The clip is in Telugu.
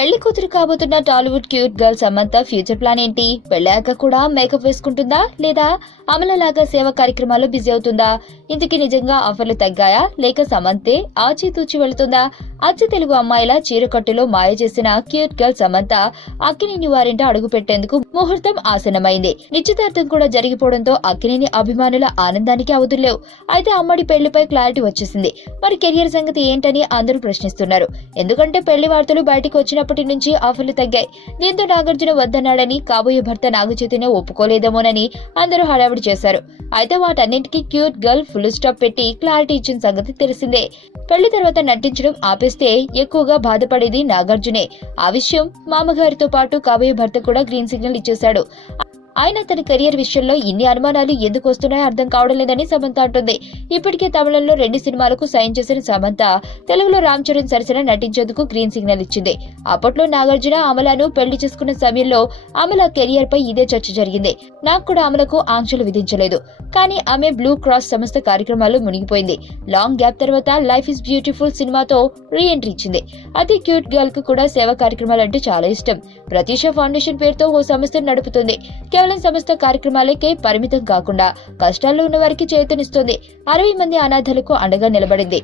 పెళ్లి కూతురు కాబోతున్న Tollywood cute girl Samantha future plan ఏంటి? పెళ్ళాక కూడా మేకప్ వేసుకుంటుందా లేదా అమలలాగా సేవా కార్యక్రమాల్లో బిజీ అవుతుందా? ఇంతకీ నిజంగా ఆఫర్లు తగ్గాయా లేక సమంతే ఆచితూచి వెళుతుందా? అచ్చ తెలుగు అమ్మాయిల చీరకట్టులో మాయ చేసిన క్యూట్ గర్ల్ సమంత అక్కినేని వారింట అడుగు పెట్టేందుకు ముహూర్తం ఆసన్నమైంది. నిశ్చితార్థం కూడా జరిగిపోవడంతో అక్కినేని అభిమానుల ఆనందానికి అవధుల్లేవు. అయితే అమ్మడి పెళ్లిపై క్లారిటీ వచ్చేసింది. మరి కెరియర్ సంగతి ఏంటని అందరూ ప్రశ్నిస్తున్నారు. ఎందుకంటే పెళ్లి వార్తలు బయటకు వచ్చినప్పటి నుంచి ఆఫర్లు తగ్గాయి. దీంతో నాగార్జున వద్దన్నాడని కాబోయే భర్త నాగ చైతన్య ఒప్పుకోలేదేమోనని అందరూ హడావిడి చేశారు. అయితే వాటన్నింటికీ క్యూట్ గర్ల్ ఫుల్ స్టాప్ పెట్టి క్లారిటీ ఇచ్చిన సంగతి తెలిసిందే. పెళ్లి తర్వాత నటించడం ఆపేస్తే ఎక్కువగా బాధపడేది నాగార్జునే. ఆ విషయం మామగారితో పాటు కాబోయే భర్త కూడా గ్రీన్ సిగ్నల్ ఇచ్చేశాడు. ఆయన తన కెరియర్ విషయంలో ఇన్ని అనుమానాలు ఎందుకు వస్తున్నాయో అర్థం కావడం లేదని సమంత అంటుంది. ఇప్పటికే తమిళంలో 2 సినిమాలకు సైన్ చేసిన సమంత తెలుగులో రామ్ చరణ్ సరసన నటించేందుకు గ్రీన్ సిగ్నల్ ఇచ్చింది. అప్పట్లో నాగార్జున అమలను పెళ్లి చేసుకున్న సమయంలో అమల కెరియర్ పై ఇదే చర్చ జరిగింది. నాకు కూడా అమలకు ఆంక్షలు విధించలేదు, కానీ ఆమె బ్లూ క్రాస్ సంస్థ కార్యక్రమాల్లో మునిగిపోయింది. లాంగ్ గ్యాప్ తర్వాత లైఫ్ ఇస్ బ్యూటిఫుల్ సినిమాతో రీ ఎంట్రీ ఇచ్చింది. అతి క్యూట్ గర్ల్ కు కూడా సేవా కార్యక్రమాలు అంటే చాలా ఇష్టం. ప్రతీష ఫౌండేషన్ పేరుతో ఓ సంస్థను నడుపుతుంది. కేవలం సంస్థ కార్యక్రమాలకే పరిమితం కాకుండా కష్టాల్లో ఉన్న వారికి చేతనిస్తుంది. 60 మంది అనాథలకు అండగా నిలబడింది.